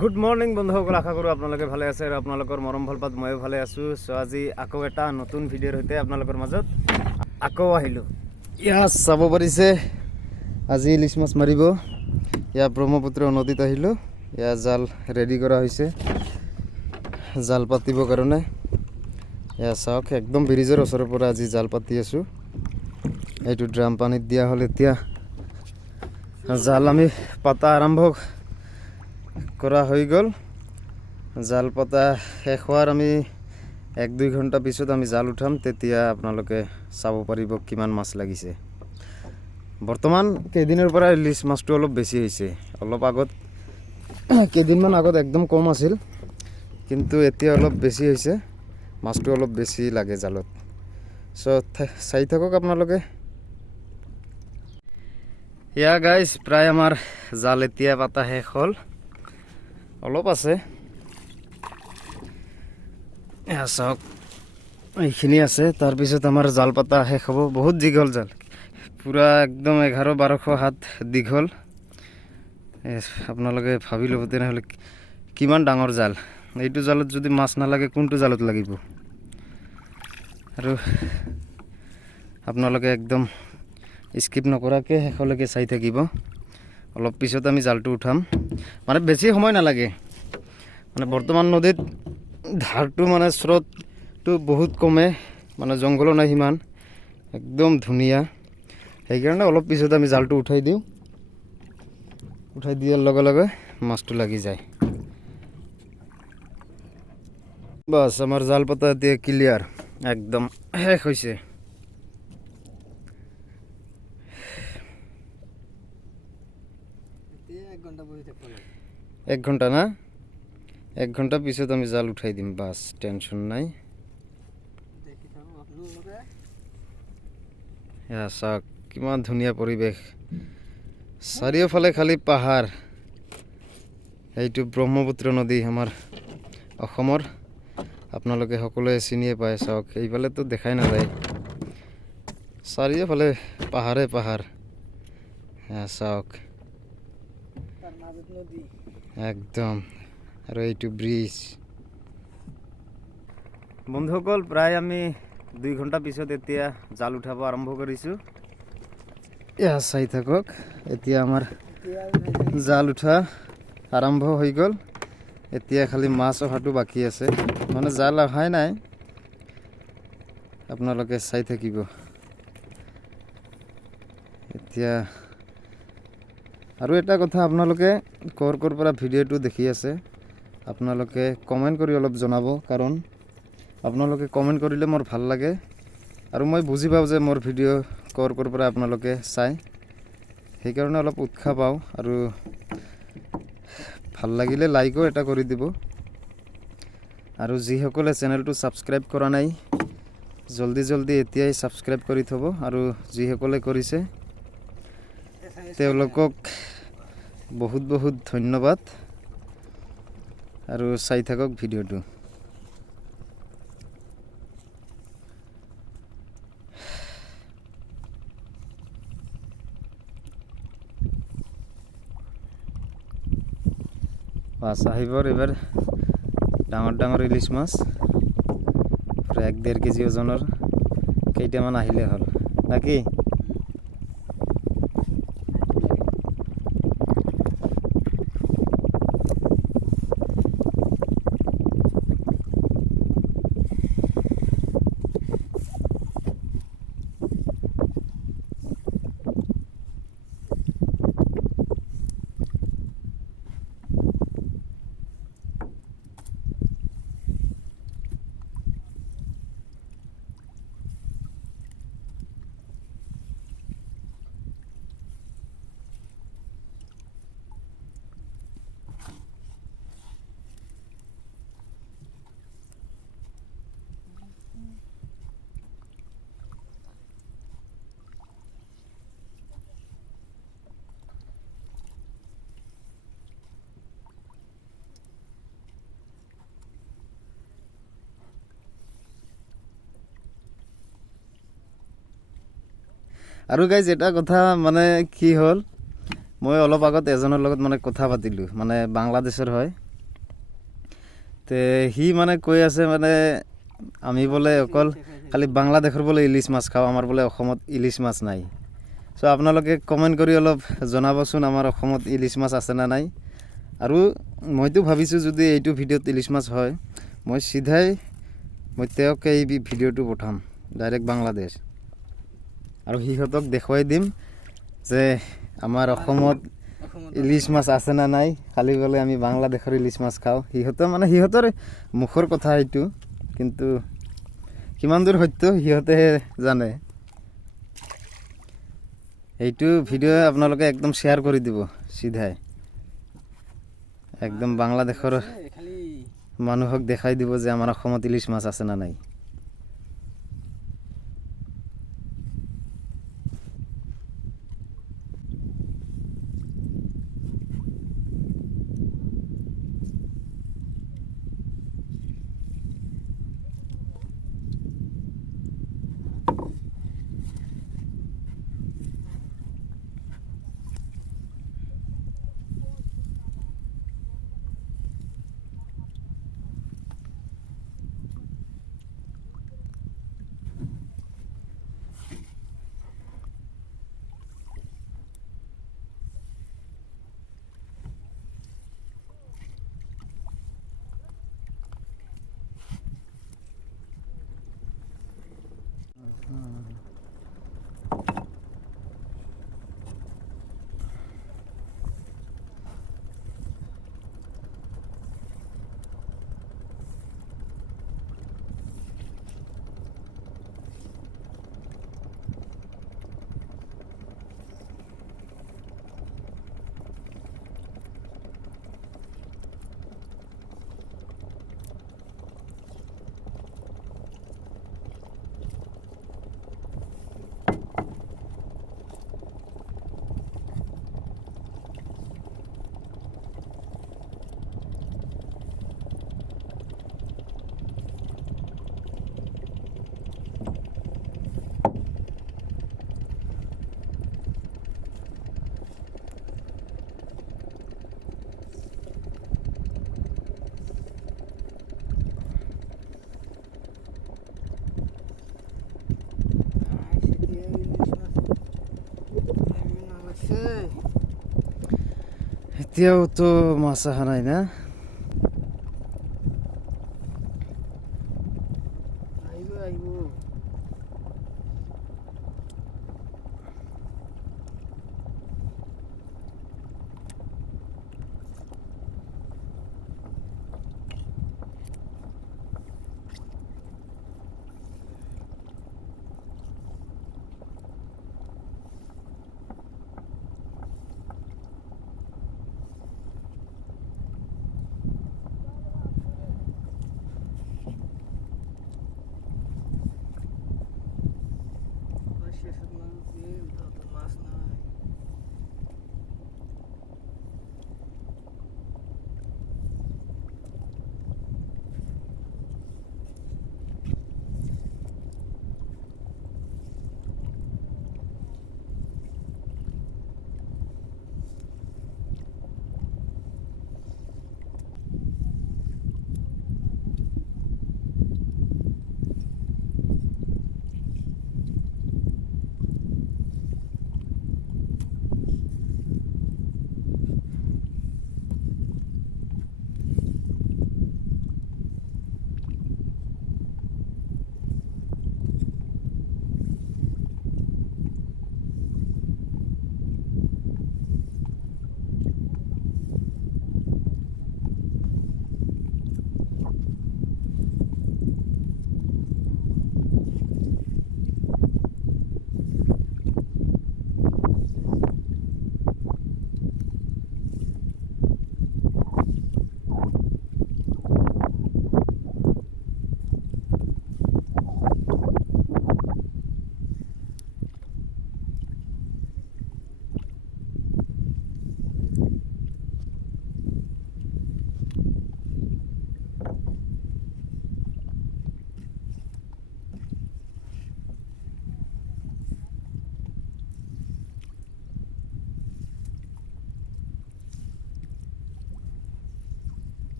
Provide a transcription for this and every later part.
Good morning বন্ধুসকল, আশা কৰোঁ আপোনালোকে ভালে আছে আৰু আপোনালোকৰ মৰম ভাল পাত ময়ো ভালে আছোঁ। চ' আজি আকৌ এটা নতুন ভিডিঅ'ৰ সৈতে আপোনালোকৰ মাজত আকৌ আহিলোঁ। ইয়াত চাব পাৰিছে আজি ইলিছ মাছ মাৰিব। ইয়াত ব্ৰহ্মপুত্ৰ নদীত আহিলোঁ। ইয়াত জাল ৰেডি কৰা হৈছে জাল পাতিবৰ কাৰণে। এয়া চাওক, একদম ব্ৰিজৰ ওচৰৰ পৰা আজি জাল পাতি আছোঁ। এইটো ড্ৰাম পানীত দিয়া হ'ল। এতিয়া জাল আমি পাতা আৰম্ভ কৰা হৈ গ'ল। জাল পতা শেষ হোৱাৰ আমি 1-2 ঘণ্টা পিছত আমি জাল উঠাম, তেতিয়া আপোনালোকে চাব পাৰিব কিমান মাছ লাগিছে। বৰ্তমান কেইদিনৰ পৰা ইলিছ মাছটো অলপ বেছি হৈছে। অলপ আগত কেইদিনমান আগত একদম কম আছিল, কিন্তু এতিয়া অলপ বেছি হৈছে। মাছটো অলপ বেছি লাগে জালত। চ' চাই থাকক আপোনালোকে। ইয়া গাইজ, প্ৰায় আমাৰ জাল এতিয়া পাতা শেষ হ'ল, অলপ আছে। এয়া চাওক, এইখিনি আছে। তাৰপিছত আমাৰ জাল পাতা শেষ হ'ব। বহুত দীঘল জাল, পূৰা একদম 1100-1200 হাত দীঘল। আপোনালোকে ভাবি ল'ব তেনেহ'লে কিমান ডাঙৰ জাল। এইটো জালত যদি মাছ নালাগে কোনটো জালত লাগিব। আৰু আপোনালোকে একদম স্কিপ নকৰাকৈ শেষলৈকে চাই থাকিব। অলপ পিছত আমি জালটো উঠাম, মানে বেছি সময় নালাগে। মানে বৰ্তমান নদীত ধাৰটো মানে স্ৰোতটো বহুত কমে, মানে জংঘলো নাই সিমান, একদম ধুনীয়া। সেইকাৰণে অলপ পিছত আমি জালটো উঠাই দিওঁ। উঠাই দিয়াৰ লগে লগে মাছটো লাগি যায়। বাছ, আমাৰ জাল পাতা এতিয়া ক্লিয়াৰ, একদম শেষ হৈছে। এক ঘণ্টা না, 1 ঘণ্টা পিছত আমি জাল উঠাই দিম। বাছ, টেনশ্যন নাই। চাওক কিমান ধুনীয়া পৰিৱেশ, চাৰিওফালে খালি পাহাৰ। এইটো ব্ৰহ্মপুত্ৰ নদী আমাৰ অসমৰ, আপোনালোকে সকলোৱে চিনিয়ে পায়। চাওক, এইফালেতো দেখাই নাযায়, চাৰিওফালে পাহাৰে পাহাৰ। চাওক একদম, আৰু এইটো ব্ৰিজ। বন্ধুসকল, প্ৰায় আমি 2 ঘণ্টা পিছত এতিয়া জাল উঠাব আৰম্ভ কৰিছোঁ। এয়া চাই থাকক, এতিয়া আমাৰ জাল উঠা আৰম্ভ হৈ গ'ল। এতিয়া খালি মাছ অহাটো বাকী আছে, মানে জাল অহাই নাই। আপোনালোকে চাই থাকিব। এতিয়া আৰু এটা কথা, আপোনালোকে ক'ৰ পৰা ভিডিঅ'টো দেখি আছে আপোনালোকে কমেণ্ট কৰি অলপ জনাব, কাৰণ আপোনালোকে কমেণ্ট কৰিলে মোৰ ভাল লাগে আৰু মই বুজি পাওঁ যে মোৰ ভিডিঅ' ক'ৰ পৰা আপোনালোকে চায়। সেইকাৰণে অলপ উৎসাহ পাওঁ, আৰু ভাল লাগিলে লাইকো এটা কৰি দিব। আৰু যিসকলে চেনেলটো ছাবস্ক্ৰাইব কৰা নাই, জলদি এতিয়াই ছাবস্ক্ৰাইব কৰি থ'ব। আৰু যিসকলে কৰিছে তেওঁলোকক বহুত বহুত ধন্যবাদ। আৰু চাই থাকক ভিডিঅ'টো। মাছ আহিবৰ এইবাৰ ডাঙৰ ডাঙৰ ইলিছ মাছ, প্ৰায় 1-1.5 কেজি ওজনৰ কেইটামান আহিলে হ'ল নাকি। আৰু গাইজ এটা কথা মানে কি হ'ল, মই অলপ আগত এজনৰ লগত মানে কথা পাতিলোঁ, মানে বাংলাদেশৰ হয়। তে সি মানে কৈ আছে মানে আমি বোলে অকল খালি বাংলাদেশৰ বোলে ইলিছ মাছ খাওঁ, আমাৰ বোলে অসমত ইলিছ মাছ নাই। চ' আপোনালোকে কমেণ্ট কৰি অলপ জনাবচোন আমাৰ অসমত ইলিছ মাছ আছে না নাই। আৰু মইতো ভাবিছোঁ যদি এইটো ভিডিঅ'ত ইলিছ মাছ হয়, মই চিধাই তেওঁক এই ভিডিঅ'টো পঠাম ডাইৰেক্ট বাংলাদেশ, আৰু সিহঁতক দেখুৱাই দিম যে আমাৰ অসমত ইলিছ মাছ আছে না নাই, খালি বোলে আমি বাংলাদেশৰ ইলিছ মাছ খাওঁ। সিহঁতৰ মুখৰ কথা এইটো, কিন্তু কিমান দূৰ সত্য সিহঁতেহে জানে। এইটো ভিডিঅ' আপোনালোকে একদম শ্বেয়াৰ কৰি দিব চিধাই, একদম বাংলাদেশৰ মানুহক দেখাই দিব যে আমাৰ অসমত ইলিছ মাছ আছে না নাই। এতিয়াও তো মাছ অহা নাই না?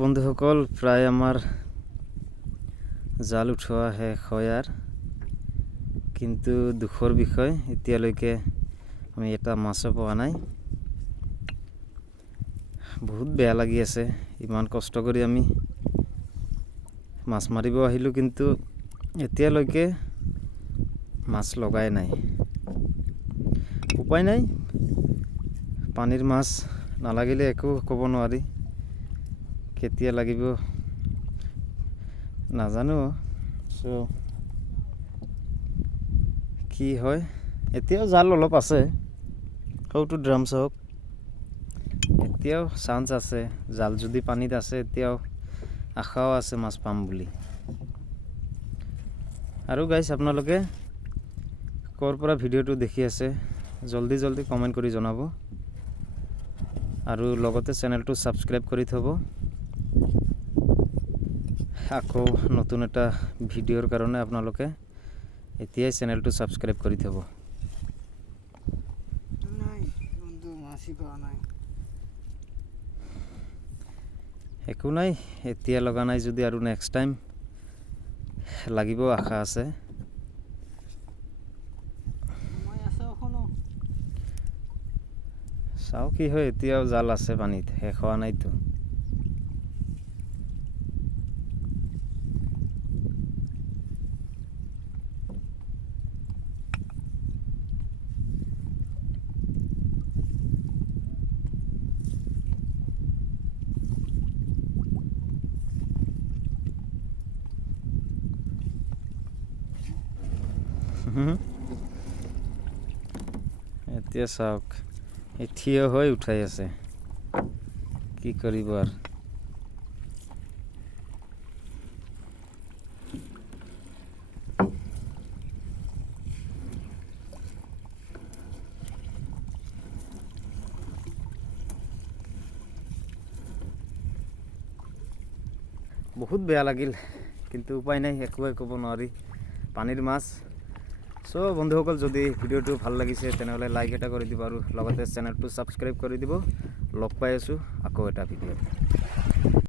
বন্ধুসকল, প্ৰায় আমাৰ জাল উঠোৱা শেষ হয় আৰু, কিন্তু দুখৰ বিষয় এতিয়ালৈকে আমি এটা মাছো পোৱা নাই। বহুত বেয়া লাগি আছে, ইমান কষ্ট কৰি আমি মাছ মাৰিব আহিলোঁ, কিন্তু এতিয়ালৈকে মাছ লগাই নাই। উপায় নাই, পানীৰ মাছ নালাগিলে একো ক'ব নোৱাৰি, কেতিয়া লাগিব নাজানো। চ' কি হয়, এতিয়াও জাল অলপ আছে, সৌটো ড্ৰাম চাওক, এতিয়াও চান্স আছে। জাল যদি পানীত আছে এতিয়াও আশাও আছে মাছ পাম বুলি। আৰু গাইছ, আপোনালোকে ক'ৰ পৰা ভিডিঅ'টো দেখি আছে জলদি জলদি কমেণ্ট কৰি জনাব, আৰু লগতে চেনেলটো ছাবস্ক্ৰাইব কৰি থ'ব। আকৌ নতুন এটা ভিডিঅ'ৰ কাৰণে আপোনালোকে এতিয়াই চেনেলটো ছাবস্ক্ৰাইব কৰি থ'ব। একো নাই, এতিয়া লগা নাই যদি আৰু নেক্সট টাইম লাগিব, আশা আছে। চাওঁ কি হয়, এতিয়াও জাল আছে পানীত, শেষ হোৱা নাইতো। এতিয়া চাওক, থিয় হৈ উঠাই আছে, কি কৰিব আৰু। বহুত বেয়া লাগিল, কিন্তু উপায় নাই, একোৱে ক'ব নোৱাৰি, পানীৰ মাছ। চ' বন্ধুসকল, যদি ভিডিঅ'টো ভাল লাগিছে তেনেহ'লে লাইক এটা কৰি দিব, আৰু লগতে চেনেলটো ছাবস্ক্ৰাইব কৰি দিব। লগ পাই আছোঁ আকৌ এটা ভিডিঅ'ত।